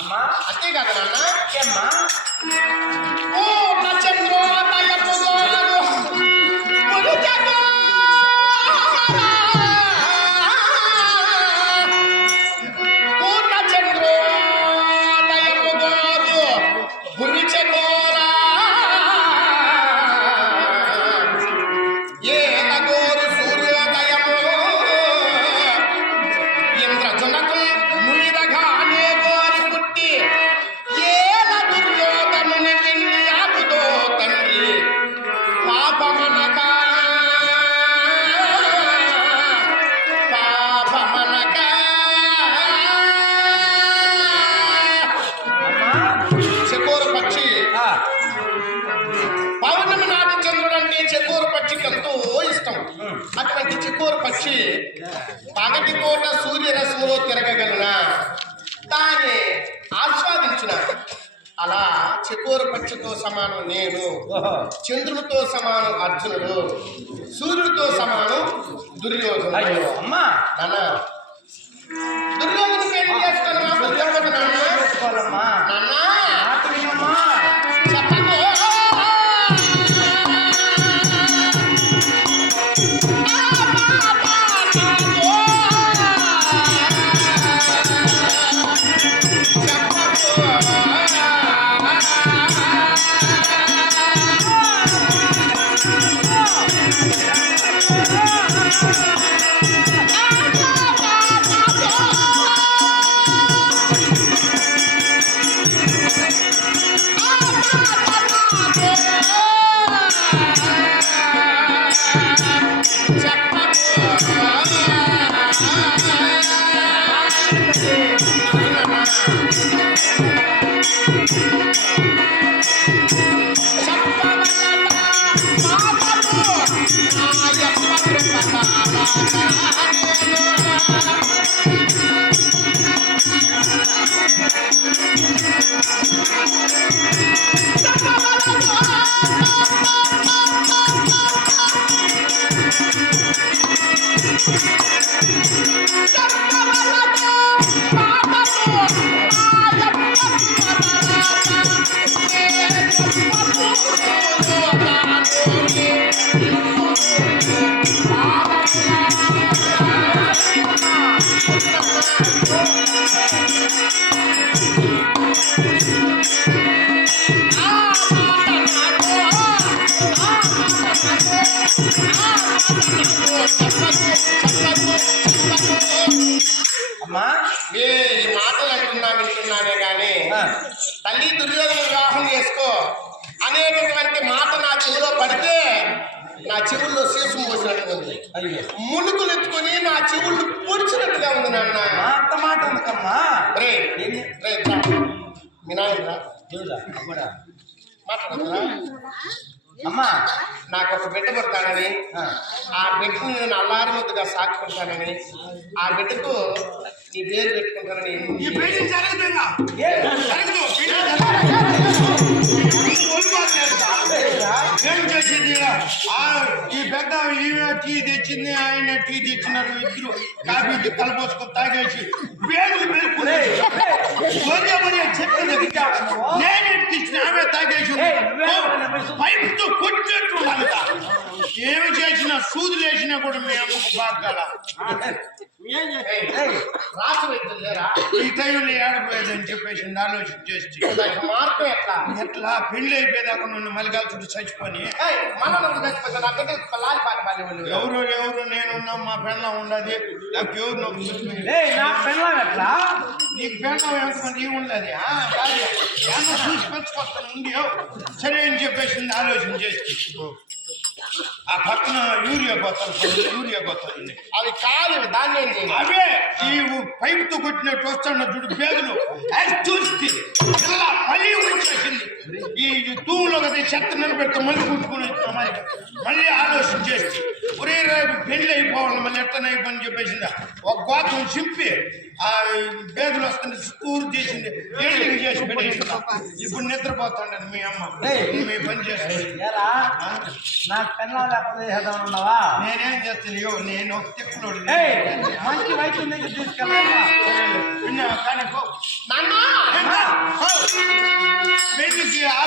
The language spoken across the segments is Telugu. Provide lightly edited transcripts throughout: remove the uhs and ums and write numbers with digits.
అమ్మా అంతే కదా నాన్న అమ్మా ఓ నా చంద్రోదయ పుగోరు పురుజగో పూర్ణ చంద్రోదయ పుగోరు పురుజగోరా ఏ నగోరు సూర్యోదయము ఇంద్రజనకు మునిరగానే గోరి పుట్టి ఏల దుర్యోధనుని విన్ని ఆగుదో తండ్రి పాపమనక చెకోరు పక్షి పౌర్ణమి నాటి చంద్రుడు అంటే చెకోరు పక్షికి ఎంతో ఇష్టం. అటువంటి చెకోరు పక్షి పగటి పూట సూర్యరశ్మిలో తిరగగలనా దాన్ని ఆస్వాదించిన అలా చెకోరు పక్షితో సమానం నేను, చంద్రుడితో సమానం అర్జునుడు, సూర్యుడితో సమానం దుర్యోధనుడు. అయ్యో అమ్మా నాన్న దుర్యోధను పేరు చేసుకుని మాత్రం చెప్పదు నాన్న. నాన్న చెప్పకు. అమ్మా ఈ మాటలు వింటున్నానే గాని తల్లి దుర్యోధన వివాహం చేసుకో అనేటటువంటి మాట నా చెవిలో పడితే నా చెవుల్లో శీసం పోసినట్టు ఉంది. మునుకులు ఎత్తుకొని నా చెవుళ్ళు పొడిచినట్టుగా ఉంది నాన్న. అంత మాట ఎందుకమ్మా? రే రే మీ నాయనరా మాట్లాడతారా? అమ్మా నాకు ఒక బిడ్డ పుడతానని, ఆ బిడ్డను నేను అల్లారి ముద్దుగా సాకుకుంటానని, ఆ బిడ్డకు నీ పేరు పెట్టుకుంటానని. ఏం చేసింది? ఈ పెద్ద ఈమె టీ తెచ్చింది, ఆయన టీ తెచ్చినారు, ఇద్దరు కాఫీ కలపోసుకొని తాగేసి పేరు మేలుకునే చెప్పింది. నేను తెచ్చిన ఆమె తాగేసి పైపుతో కొట్టినట్టు ఏమి చేసినా సూదులు వేసినా కూడా మీ అమ్మకు బాగా రాసు వైద్యులు లేరా ఈ టైంలో ఏడపోయేదని చెప్పేసి ఆలోచన చేసి మార్పు ఎట్లా ఎట్లా పెళ్లి అయిపోయేదాకా నన్ను మలిగాల్చుడు చచ్చిపోని ఎవరు ఎవరు నేనున్నా మా పెళ్ళం ఉండదు, నాకు ఎవరు నొప్పి నా పెళ్ళం ఎట్లా? నీకు పెళ్ళం ఎంతమంది ఉండదు చూసి పెంచుకొస్తాను ఉండి సరే అని చెప్పేసి ఆలోచన చేసి ఆ పక్కన యూరియా పోతాను అవి కాదు దాన్ని అవే ఈ పైపుతో కొట్టినట్టు వస్తాడు చూడు పేదలు చూస్తే మళ్ళీ వచ్చేసింది. ఈ తూములో కదా చెత్త నిలబెడితే మళ్ళీ కుట్టుకుని మళ్ళీ ఆలోచన చేసి ఒరే రేపు పెళ్లి అయిపోవాలి మళ్ళీ ఎట్టనై పని చెప్పేసింది. ఒక గోతం చింపి ఆ బేదులు వస్తుంది స్కూర్ చేసింది, ఏడింగ్ చేసి పెట్టేసింది. ఇప్పుడు నిద్రపోతాండి మీ అమ్మ మీ పని చేస్తుంది. నేనేం చేస్తాను? నేను ఒక తిప్పులోడు మంచి వైద్యం దగ్గర తీసుకెళ్ళా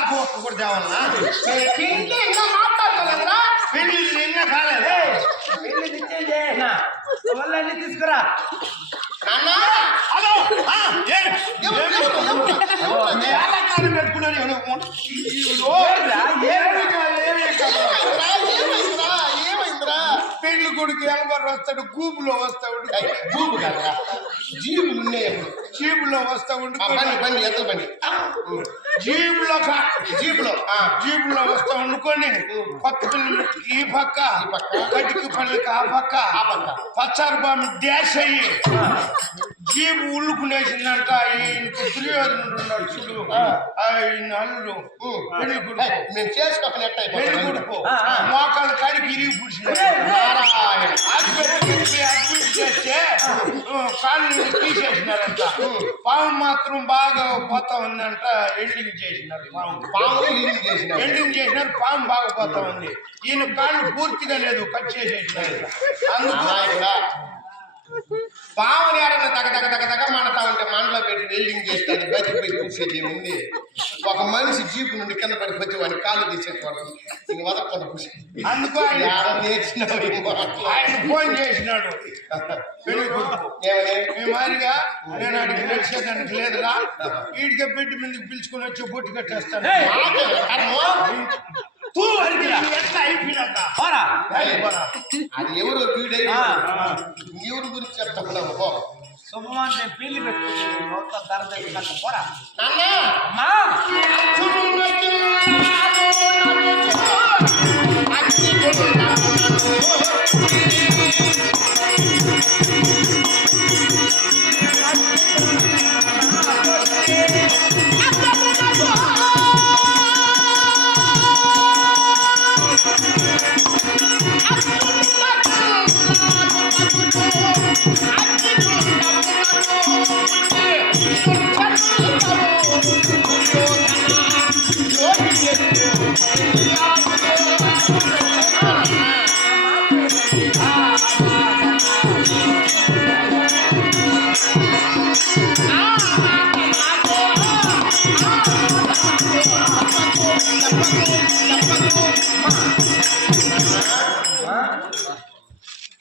ఆకు ఒక్క కూడా తేవాలనా ఇంట్లో ఇంకా మాట్లాడలేదురా పెళ్లి ఇంకా కాలేదు పెళ్లి నిశ్చయం చేసిన వాళ్ళన్నీ తీసుకురా. నాన్న హలో ఎవరు? పెట్టుకున్నాను ఏమైందిరా పెళ్లి కొడుకు ఎలబర్ వస్తాడు గూబులో వస్తా ఉండు గూపు కాదురా జీవులు ఉన్నాయి జీబులో వస్తా ఉండు బండి బండి ఎత్తల బండి జీబులో జీబులో వస్తా వండుకొని కొత్త పిల్లలు ఈ పక్క కటికి పల్లెకి ఆ పక్క పచ్చారు బామి డాష్ అయ్యి జీబు ఉళ్ళుకునేసిందంట ఈయనకు దుర్యోధనుడు ఉన్నాడు చూడు ఆయన అల్లుడు పెళ్లి కొడుకు మేము చేసుకోకనట్టు పెళ్లి కొడుకు మోకాళ్ళ కాడికి ఇరిగి పుడిచినాడు అడ్మిట్ చేస్తే కాళ్ళు తీసేసినారంట పాము మాత్రం బాగా పోతా ఉందంట ఎండింగ్ చేసినారు ఎండింగ్ చేసినారు పాము బాగా పోతా ఉంది ఈయన కాళ్ళు పూర్తిగా లేదు కట్ చేసేసినారు అందుకు పావుని ఆడన తగ తగ తగ తగ మనతా ఉంటే మనలో పెట్టి వెల్డింగ్ చేస్తే బతికి కూర్చేది ఉంది ఒక మనిషి జీపు నుండి కింద పడిపోతే వాడిని కాళ్ళు తీసేసుకోవడం ఇంక వదకుండా కూర్చే అందుకు ఆయన ఫోన్ చేసినాడు పెళ్లి కొడుకు మీ మాదిరిగా నేను అడిగి నడిచేదానికి లేదురా వీడికి పెట్టి మీదకి పిలుచుకుని వచ్చి బొట్టు కట్టేస్తాను ఎట్లా అయిపోయినాక అది ఎవరు వీడై ఎవరి గురించి చెప్తాను శుభమాన్ పెళ్లి పెట్టుకుంటే పోరా నాన్న అమ్మా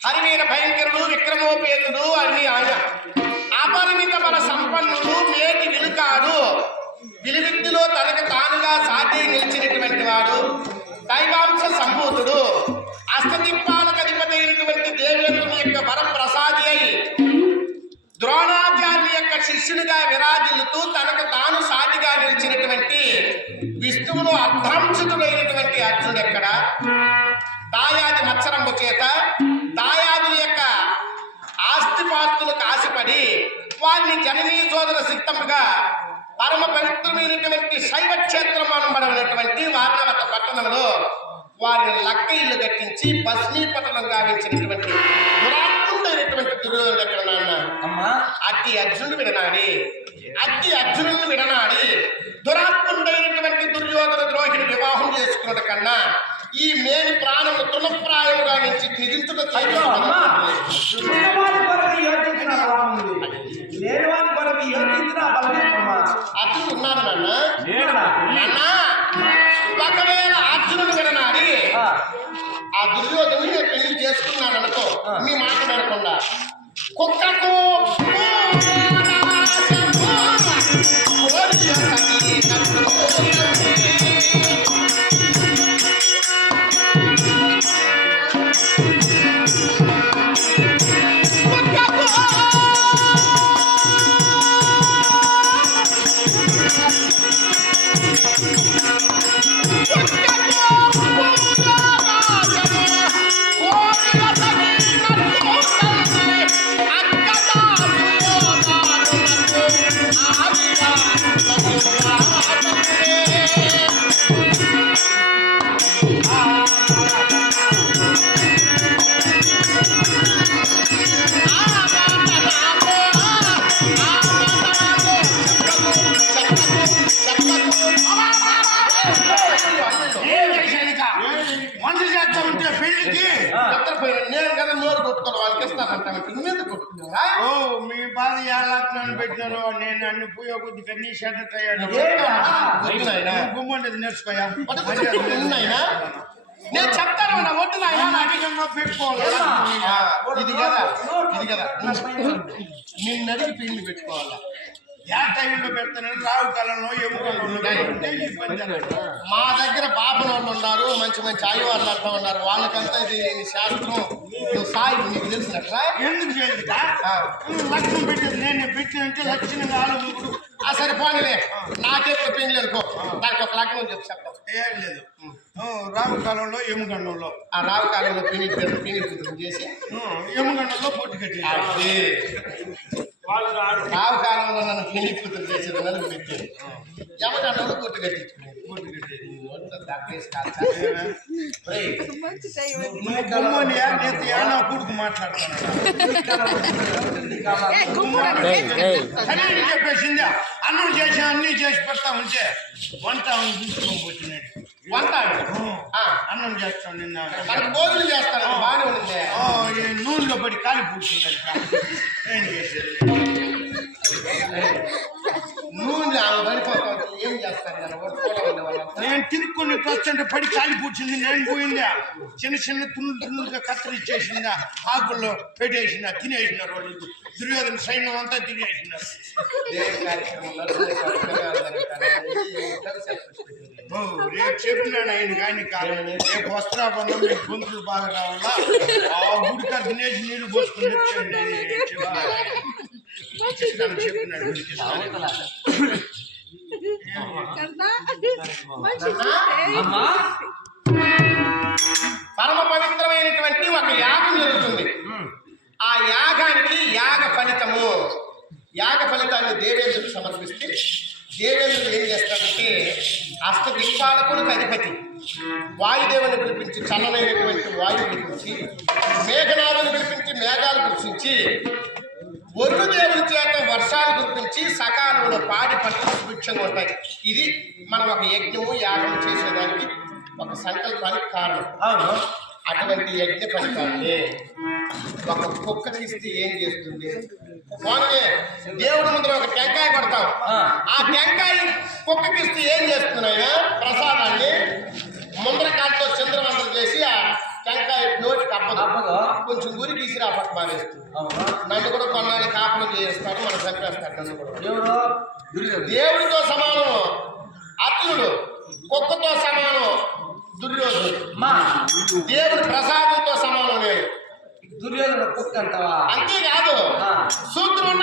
హరివీర భయంకరుడు విక్రమోపేతుడు అని ఆయన అపరిమిత బల సంపన్నుడు మేటి విలుకాడు విలువిద్దులో తనకు తానుగా సాటి నిలిచినటువంటి వాడు దైవాంశ సంభూతుడు అష్టదిక్పాలకు అధిపతి అయినటువంటి దేవేంద్రుని యొక్క వరప్రసాది అయి ద్రోణాచార్య యొక్క శిష్యునిగా విరాజిల్లుతూ తనకు తాను సాటిగా నిలిచినటువంటి విష్ణువును అర్ధాంశుడైనటువంటి అర్జునుడు ఎక్కడ దాయాది మత్సరంబు చేత దాయాదుల యొక్క ఆస్తిపాస్తులకు ఆశపడి వారిని జననీ సోదర సిద్ధముగా పరమ పవిత్రమైనటువంటి శైవ క్షేత్రం అనబడినటువంటి వారణవత పట్టణంలో వారిని లక్క ఇల్లు కట్టించి భస్మీపట్టణం గావించినటువంటి దురాత్ముడైనటువంటి దుర్యోధనుడు ఎక్కడ నాన్న అట్టి అర్జునుడు విడనాడి దురాత్ముడైనటువంటి దుర్యోధన ద్రోహిని వివాహం చేసుకున్నట కన్నా ఈ మేని ప్రాణములు తృణప్రాయముగా నుంచి త్యజించుట అర్జునుడు ఉన్నాడు నాన్న ఒకవేళ అర్జునుడు విడనాడి ఆ దుర్యోధను నేను పెళ్లి చేసుకున్నాను అనుకో మీ మాట్లాడకుండా కుక్కకు అక్క నిద్రపోయిన నేను కదా నోరు కొట్టుకోవాలి వాళ్ళకి ఇస్తానంటాను నువ్వు మీద కొట్టుకున్నావా ఓ మీ బాధ ఎలా పెట్టినారు నేను అన్ని పోయే కొద్ది కన్నీ షర్ట్ అయ్యాడు గుమ్మండి నేర్చుకోయా ఉన్నాయినా నేను చెప్తాను నా ఒట్టు నాయన అధికంగా పెట్టుకోవాలి ఇది కదా నిన్ను అడిగి పిండి పెట్టుకోవాలా యా టైంలో పెడతానని రావు కాలంలో మా దగ్గర బాపనోళ్ళు ఉన్నారు మంచి మంచి ఆయువాళ్ళు అంటూ ఉన్నారు వాళ్ళకంతా ఇది శాస్త్రం నువ్వు సాయి నీకు తెలిసినట్రా ఎందుకు చేయదు లక్షణం పెట్టేది నేను పెట్టినంటే లక్షణంగా ఆలోచించుడు సరిపోనిలే నాకెప్పుడు పిండి అనుకో దానికి ఒక లగ్నం చెప్పి చెప్తాం ఏం లేదు రావు కాలంలో ఎముగండంలో ఆ రావు కాలంలో పిండి చేసి ఎముగండంలో పొట్టు కట్టేది రావు కాలంలో నన్ను పిండి కూతురు చేసేది నన్ను పెట్టేది యమగండంలో పొట్టు కట్టించుకునేది కొడుకు చెప్పేసిందా అన్నం చేసి అన్ని చేసి పెడతా ఉంటే వంట తీసుకొని పోతున్నాడు వంట అన్నం చేస్తాం నిన్న భోజనం చేస్తాను బాగానే ఉంది నూనెలో పడి కాలి పూడుతుంది ఏం చేసేది నూనె పడిపోతుంది ఏం చేస్తాను నేను తిరుక్కొని వస్తుంటే పడి కాలి పూడ్చింది నేను పోయిందా చిన్న చిన్న తున్నులుగా కత్తిరించేసిందా ఆకుల్లో పెట్టేసిందా తినేసిన రోజు దుర్యోధన సైన్యం అంతా తినేసినారు రేపు చెప్పినాడు ఆయన కానీ కాదు రేపు వస్త్రా బంధం మీకు గొంతులు బాగా కావాలా ఆ గుడికి తినేసి నీళ్లు పోసుకుని చెప్పినాడు పరమ పవిత్రమైనటువంటి ఒక యాగం జరుగుతుంది ఆ యాగానికి యాగ ఫలితాన్ని దేవేంద్రుడు సమర్పిస్తే దేవేంద్రుడు ఏం చేస్తాడంటే అష్టదిక్పాలకులకు అధిపతి వాయుదేవుని పిలిపించి చల్లనైనటువంటి వాయువు పిలిపించి మేఘనాథుని పిలిపించి మేఘాలు కురిపించి వరుణదేవుని చేత వర్షాలు కురిపించి సకాలంలో పాడి పంటలు సుభిక్షంగా ఉంటాయి ఇది మనం ఒక యజ్ఞము యాగం చేసేదానికి ఒక సంకల్పానికి కారణం అవును అటువంటి యజ్ఞ ఫలితాన్ని ఒక కుక్కకిస్తే ఏం చేస్తుంది దేవుడి ముందర ఒక టెంకాయ కొడతాం ఆ టెంకాయ కుక్కకిస్తే ఏం చేస్తున్నాయా ప్రసాదాన్ని ముందర కాంతో చంద్రవందలు చేసి ఆ టెంకాయ నోటి కప్పదు కొంచెం గురి గీసిరా పక్క మారేస్తుంది నన్ను కూడా కొన్నాళ్ళు కాపలం చేస్తాడు మనం చంపేస్తాడు నన్ను కూడా దేవుడితో సమానం అర్జునుడు కుక్కతో సమానం దుర్యోధనుడు దేవుడి ప్రసాదంతో సమానం నేను దుర్యోధన కుక్క అంటావా అంతేకాదు సూత్రుడు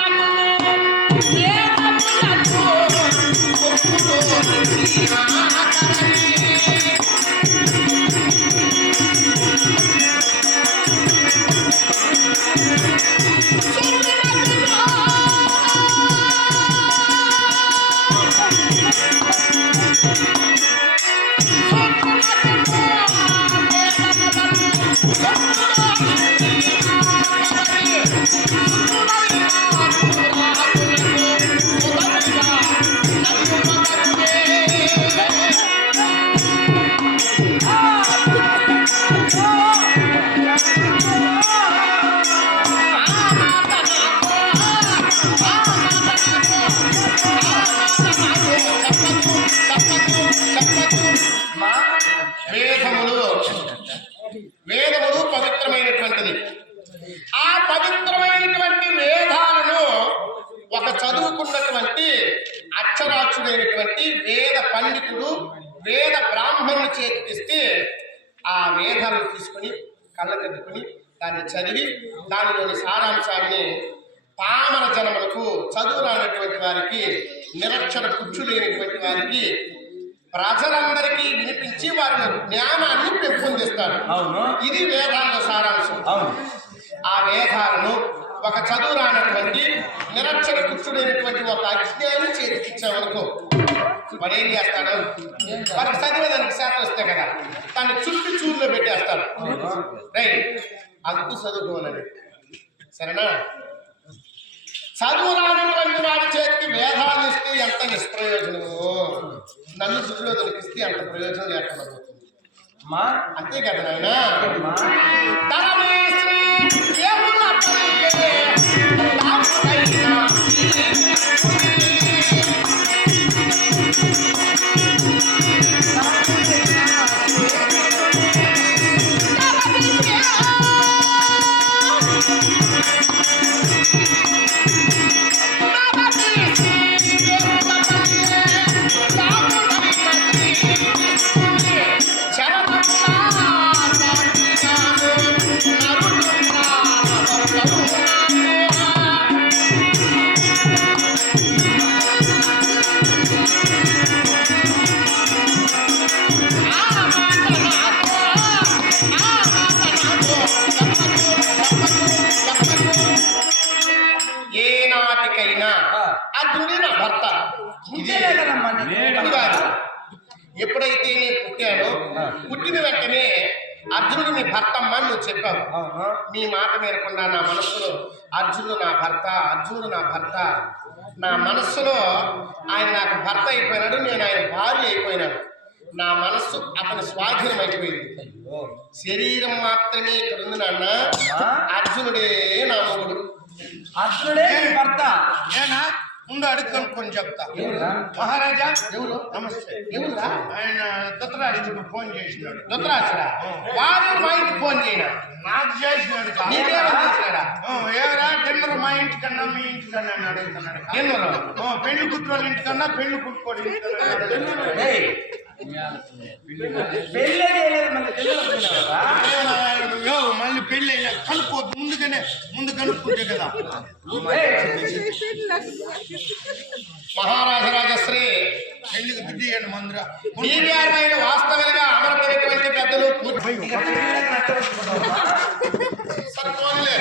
వేదములు పవిత్రమైనటువంటిది ఆ పవిత్రమైనటువంటి వేదాలను ఒక చదువుకున్నటువంటి అక్షరాక్షుడైనటువంటి వేద పండితుడు వేద బ్రాహ్మణుని చేతికిస్తే ఆ వేదాలను తీసుకుని కళ్ళకెత్తుకుని దాన్ని చదివి దానిలోని సారాంశాన్ని పామర జనములకు చదువు రానటువంటి వారికి నిరక్షర కుచ్చులేనటువంటి వారికి ప్రజలందరికీ వినిపించి వారి జ్ఞానాన్ని పెంపొందిస్తాడు ఇది వేదాల సారాంశం ఆ వేదాలను ఒక చదువు రానటువంటి నిరక్షర కుచ్చుడైనటువంటి ఒక అజ్ఞాని చేతికిచ్చామనుకో మరి ఏం చేస్తాడు వారికి చదివేదానికి శాతం వస్తే కదా దాన్ని చుట్టూ చూరులో పెట్టేస్తాడు రైట్ అందుకు చదువుకోవాలని సరేనా చదువు రానటువంటి వాడి చేతికి వేదాలు ఇస్తే ఎంత నిష్ప్రయోజనము నన్ను దుర్యోధనకి ఇస్తే అంత ప్రయోజనం లేకుండా పోతుంది అమ్మా అంతే కదా నాయనా అమ్మా తనమే శ్రీ దేవుల పలికే తాముడైనా ఏనాటికైనా అర్జునుడే నా భర్త ఇంతేనే కదమ్మా అది కాదు. ఎప్పుడైతే నేను పుట్టానో పుట్టిన వెంటనే అర్జునుడు నీ భర్త అమ్మ అని నువ్వు చెప్పావు. అవును నీ మాట మేరకుండా నా మనస్సులో అర్జునుడు నా భర్త, అర్జునుడు నా భర్త, నా మనస్సులో ఆయన నాకు భర్త అయిపోయినాడు, నేను ఆయన భార్య అయిపోయినాడు. నా మనస్సు అతని స్వాధీనం అయిపోయింది. శరీరం మాత్రమే ఇక్కడ ఉంది నాన్న. అర్జునుడే నా మొగుడు. అర్జునుడే నీ భర్త. ఏనా ముందు అడుగు కనుక్కొని చెప్తా. మహారాజా ఎవరు? నమస్తే. ఎవరురా? ఆయన ధృతరాష్ట్రుడు ఫోన్ చేసినాడు. ధృతరాష్ట్రుడా? వాడు మా ఇంటికి ఫోన్ చేయనా? నాకు చేసినాడు. నీకేమో చేసినాడా? ఏవరా డిన్నర్ మా ఇంటికన్నా మీ ఇంటికన్నా అని అడుగుతున్నాడు. డిన్నరు? పెళ్లి కూతురు ఇంటికన్నా పెళ్లి కుట్టుకోడు ఇంటికన్నా అడుగుతున్నాడు. ఏయ్, పెళ్ళే చేయలేదు మళ్ళీ తెలియకపోయినావా? మళ్ళీ పెళ్లి అయినా కనుక్కోవద్దు, ముందు కనుక్కుంటే కదా. మహారాజరాజశ్రీ పెళ్లికి బిడ్డ మందిరా నీవేమైనా వాస్తవంగా అమరమైనటువంటి పెద్దలు సత్వాలే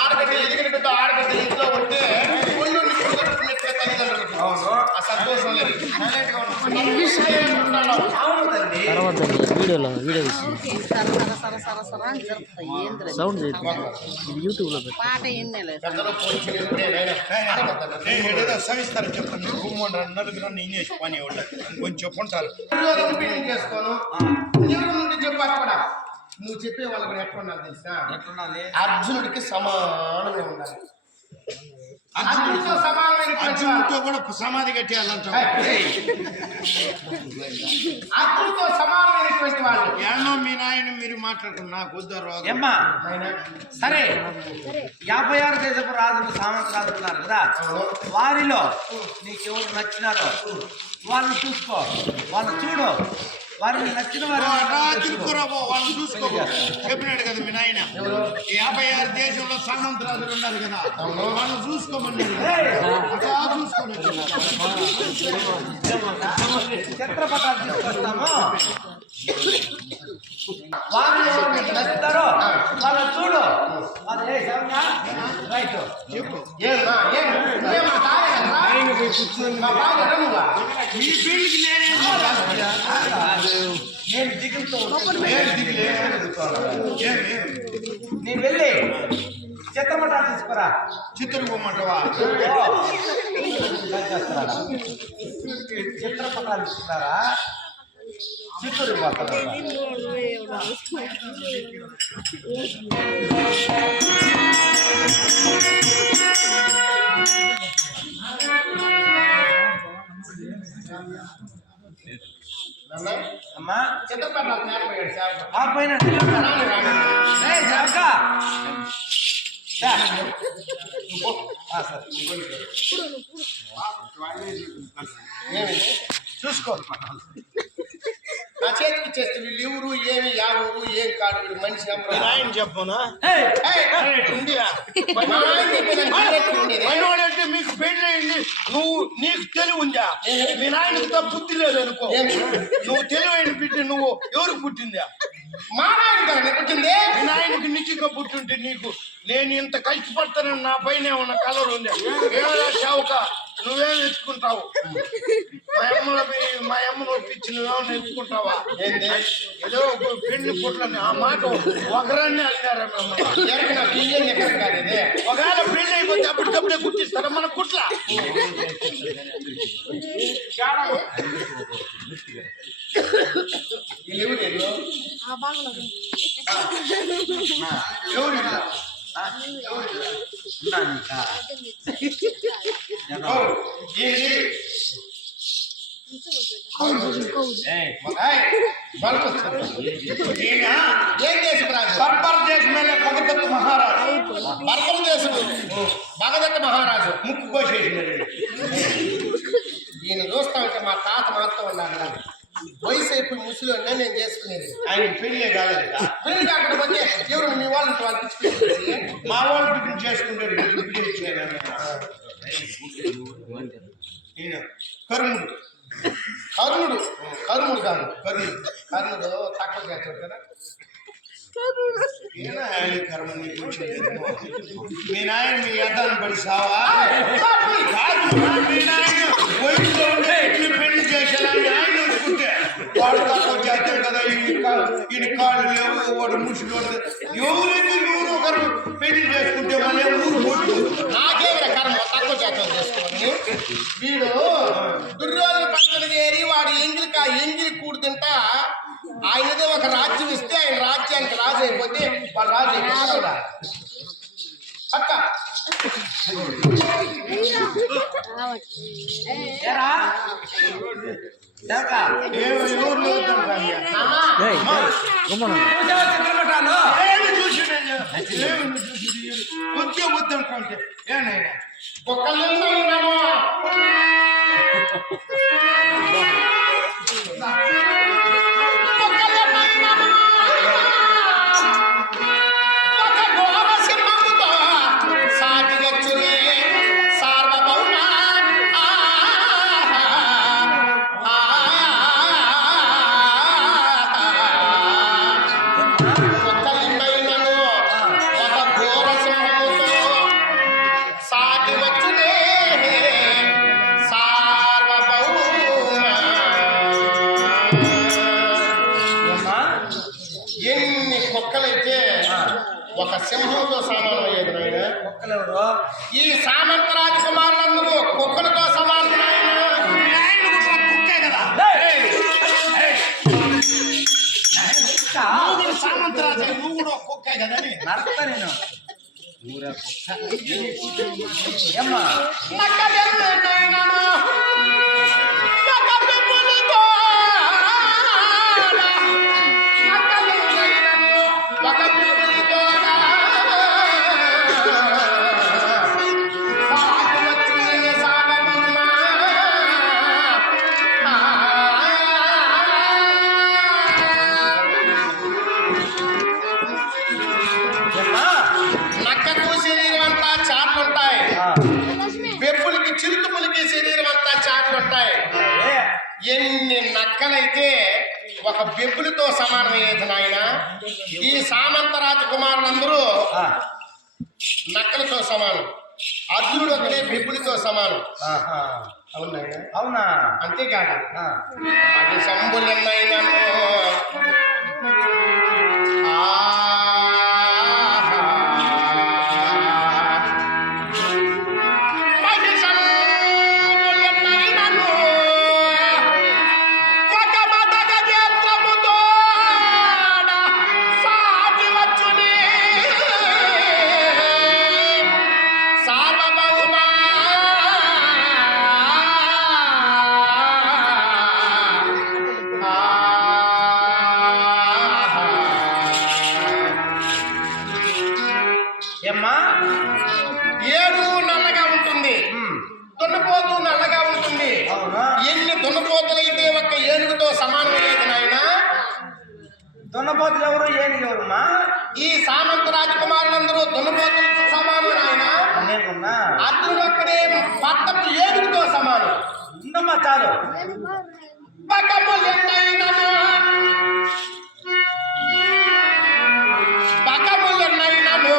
ఆడబిడ్డ ఎదిగినట్టు ఆడబిడ్డ ఇంట్లో ఉంటే ఒళ్ళు నిప్పుకొట్టుకున్నట్లే తల్లిదండ్రులకు ఆ సంతోషం లేదు. అవును తల్లి. తర్వాత వీడియోలో వీడియో సౌండ్ చేయట్లేదు. ఇది యూట్యూబ్లో పెట్టు. పాట ఎన్నెలేదు పెద్దలు పోల్చుకుంటే ఏదో సవిస్తారు చెప్తాను. గుమ్మండ్రా నలుగురు ఇంగ్లీష్ పని ఉండదు కొంచెం చెప్పుంటారు. ఫీలింగ్ చేసుకోను దేవుడు నుండి చెప్పాలి కూడా. నువ్వు చెప్పే వాళ్ళు కూడా ఎట్లా ఉండాలి తెలుసా? ఎట్లుండాలి? అర్జునుడికి సమానంగా ఉండాలి. అర్జునుడితో సమానమైనటువంటి అర్జునుడితో కూడా సమాధి కట్టేయాలంట. అర్జునుడితో సమానమైనటువంటి వాళ్ళు ఏమో మీ నాయన మీరు మాట్లాడుకున్న నాకు వద్దు రాదు. ఏమ్మా సరే 56 దేశపు రాజులు సామంత రాజులు ఉన్నారు కదా, వారిలో నీకు ఎవరు నచ్చినారో వాళ్ళని చూసుకో, వాళ్ళని చూడు, వారిని నచ్చిన వారు తిరుక్కురాబో వాళ్ళని చూసుకోబో. చెప్పినాడు కదా మీ నాయన 56 దేశంలో సామంతరాజులు ఉన్నారు కదా, వాళ్ళని చూసుకోమన్నాడు. అట్లా చూసుకోండి. చిత్రపటాలు తీసుకొస్తాము, వారిని ఎవరు నీకు నచ్చుతారో వాళ్ళని చూడు. వాళ్ళు రైట్ చెప్పు ఏమా ఏమా మా బాగా నువ్వా మీ పెళ్లికి నేను దిగులుతో నేను నేను వెళ్ళి చిత్రపటాలు తీసుకురా. చిత్తూరు పోమంటావా? చిత్రపటాలు తీసుకురారా, చిత్తూరు పోతారా? అమ్మా చిత్రపటాలు నేర్పోయాడు సార్. ఆ పైన చూసుకో నా చేతికి చేస్తే వీళ్ళు ఎవరు ఏమి యా ఊరు ఏం కాదు వీడు మనిషి ఆయన చెప్పనా? మనోడంటే మీకు పెళ్లి అయింది, నువ్వు నీకు తెలివి ఉందా? మీ నాయనతో బుద్ధి లేదు అనుకో. నువ్వు తెలివైన బిడ్డ, నువ్వు ఎవరికి పుట్టిందా? మా నాయన కదా నీకు పుట్టింది. మీ నాయనకి నిజంగా పుట్టుంటే నీకు నేను ఇంత కష్టపడతానని నా పైన ఏమన్నా కలర్ ఉంది? ఏమైనా షావుక నువ్వేం ఎత్తుకుంటావు? మా అమ్మను ఒప్పించి నువ్వేమన్నా ఎత్తుకుంటావా? ఏదో పెళ్లి పుట్లని ఆ మాట ఒకరాన్ని అడిగారా మిమ్మల్ని? ఒకవేళ పెళ్లి అయిపోతే అప్పటికప్పుడే కుట్టిస్తారా మన కుట్ల? ఎవరు ఉన్నా నీకా? ఓ, ఏంటి ఏయ్, ఈయన ఏం దేశం రాజు బర్బర్ దేశమైన భగదత్త మహారాజు బర్బర్ దేశం భగదత్త మహారాజు ముక్కు కోసేసినాడు. ఈయన చూస్తా ఉంటే మా తాత మాతో ఉండాలి వయసు అయిపోయి ముసలి ఉన్నా నేను చేసుకునేది ఆయన పెళ్ళే కాలేదు. పెళ్లి కాకపోతే ఎవరు మీ వాళ్ళు వాళ్ళకి మా వాళ్ళు బిడ్డను చేసుకుంటాడు. బిడ్డ ఇచ్చాడు. ఈయన కరుముడు కర్ణుడు కర్ణుడు కాదు కరుణుడు కర్ణుడు తక్కువ చేస్తాడు కదా ఈయన ఆయన కర్మ నీకు వచ్చిందేమో. మీ నాయన మీ అద్దాన్ని పడి సావా కాదు. మీ నాయన వయసులో ఉండే ఇట్లు పెళ్లి చేసేదాన్ని ఆయన చూసుకుంటే వాడు తక్కువ చేస్తాడు కదా. ఈయన కాళ్ళు లేవు, వాడు ముసులు ఎవరికి ఎవరు ఒకరు పెళ్లి చేసుకుంటే మళ్ళీ ఊరు కొట్టు. నాకే కర్మ తక్కువ చేస్తాం చేసుకోండి వీడు దుర్యోధన పంటలు చేరి వాడు ఎంగిలి కూడుతుంటా ఆయనదే ఒక రాజ్యం ఇస్తే ఆయన రాజ్యానికి రాజు అయిపోతే వాడు రాజు అయిపోతాడు అక్క ఏరా? దేవకా, ఎవరు లేవుతాం కానీ ఏయ్ గమ్మున చూసావా చిత్రపటాలు? ఏమి చూసినా వచ్చే వద్దనుకుంటే ఏనైనా ఒక్కళ్ళేమో ఎన్ని కుక్కలైతే ఒక సింహంతో సమానం అయ్యేది నాయన ఒక్కలెవరు? ఈ సామంత రాజకుమారులందరూ కుక్కలతో సమానం కుక్కే కదా. నువ్వు కూడా సామంతరాజు, నువ్వు కూడా కుక్కే కదా అని. నడతా నేను. ఏమ్మా? నక్కకు శరీరం అంతా చాట్లుంటాయి వెప్పులకి చిరుతుపులకి శరీరం అంతా చాట్లుంటాయి ఎన్ని నక్కలైతే ఒక బెబ్బులతో సమానమయ్యేది నాయన ఈ సామంత రాజకుమారులందరూ నక్కలతో సమానం అర్జునుడు ఒకటే బెబ్బులతో సమానం అవునాయన అవునా? అంతేకాదు అది సంబులన్నైనా ఏమ్మా? ఏడు నల్లగా ఉంటుంది దున్నపోతు నల్లగా ఉంటుంది అవునా? ఎన్ని దున్నపోతులైతే ఒక్క ఏనుగుతో సమానమయ్యేది నాయన దున్నపోతులు ఎవరు? ఏనుగు ఎవరమ్మా? ఈ సామంత రాజకుమారులందరూ దున్నపోతులతో సమానం నాయన నేనున్నా. అర్జునుడు ఒక్కడే పట్టపు ఏనుగుతో సమానం ఉందమ్మా చాలు. బకములెన్నైనను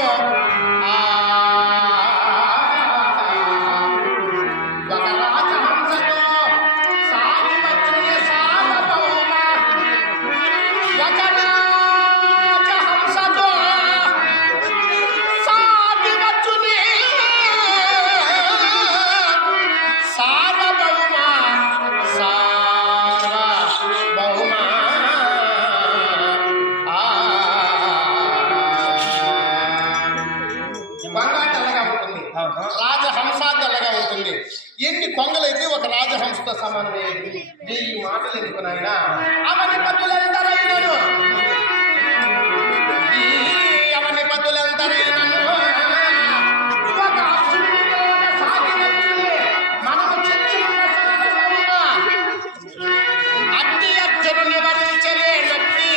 ఒక రాజహంసతో సాగి వచ్చిన సార్వభౌమ ఒక రాజహంసతో సాగి వచ్చునే సార్వభౌమ సార్వభౌమ ఆ ఎన్ని కొంగలైతే ఒక రాజహంసతో సమానమయ్యేది. ఈ మాటలు ఎందుకు నాయన? అవని పతులందరైనను అవని పతులందరైనను ఒక అర్జునుడితో సాగి వచ్చునే మనము చర్చించిన సందర్భమున అట్టి అర్జునుని వరించలేనట్టి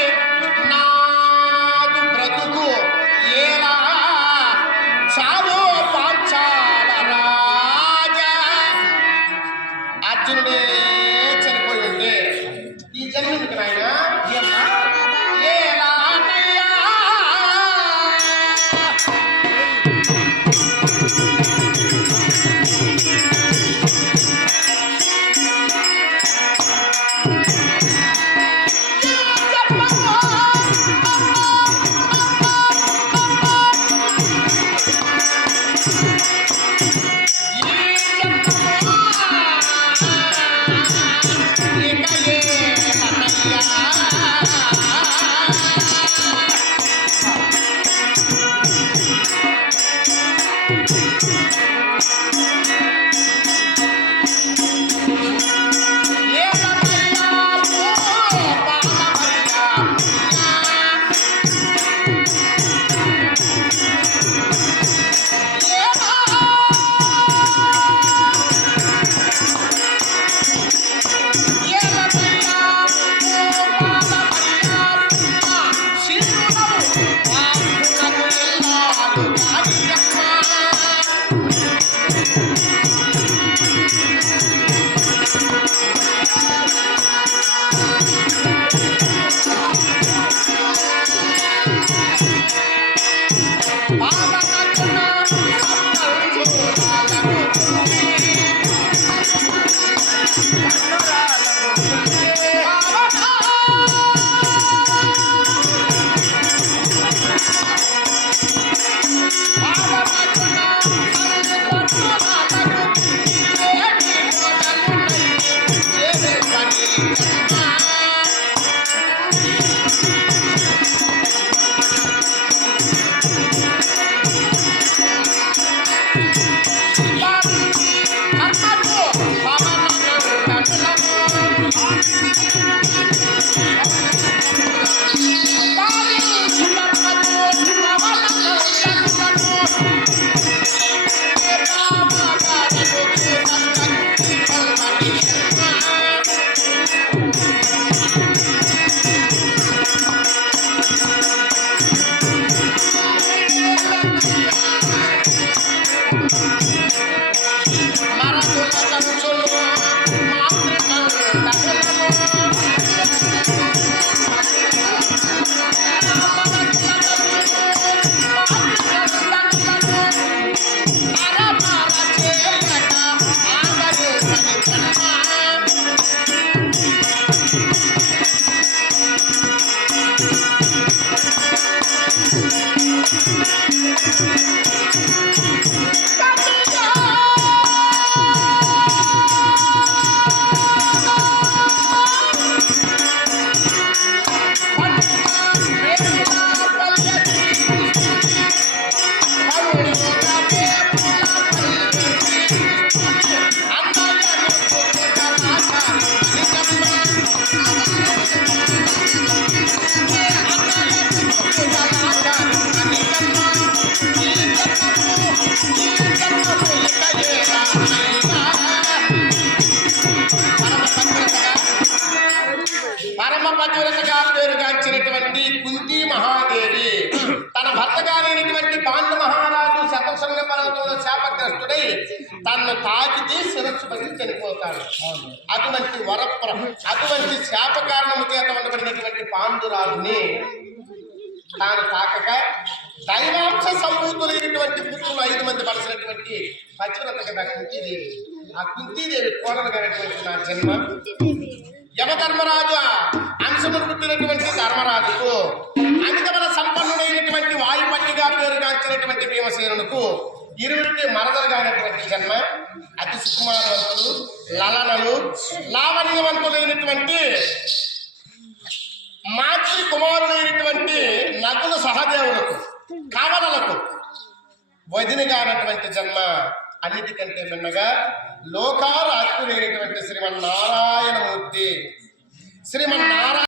నాదు బ్రతుకు ఏలా చాలు పాంచాల రాజా. అర్జునుడే చనిపోయి ఉంటే ఈ జన్మకి నాయన ఏలా అన్నయ్యా. పరమపతివ్రతగా పేరుగాంచినటువంటి కుంతి మహాదేవి తన భర్త గారైనటువంటి పాండు మహారాజు శతశృంగ పర్వతంలో శాపగ్రస్తుడై తనను తాకితే శిరస్సు పగిలి చనిపోతాడు. అటువంటి శాప కారణము చేత ఉండబడినటువంటి పాండురాజుని తాను తాకక దైవాంశ సంభూతులైనటువంటి పుత్రులు 5 మంది పడిసినటువంటి పతివ్రతగా కుంతీదేవి. ఆ కుంతీదేవి కోడలుగానటువంటి నా జన్మ యమధర్మరాజు అంశమును పుట్టినటువంటి ధర్మరాజుకు అమితమైన సంపన్నుడైనటువంటి వాయుపట్టిగా పేరుగాంచినటువంటి భీమసేనుకు ఇరువురికి మరదలుగానటువంటి జన్మ. అతి సుకుమారవంతులు, లలనలు, లావణ్యవంతులైనటువంటి మాతృ కుమారుడైనటువంటి నకుల సహదేవులకు కవలలకు వదినగానటువంటి జన్మ అన్నిటికంటే మిన్నగా లోకారాత్ముడైనటువంటి శ్రీమన్నారాయణమూర్తి శ్రీమన్నారాయణ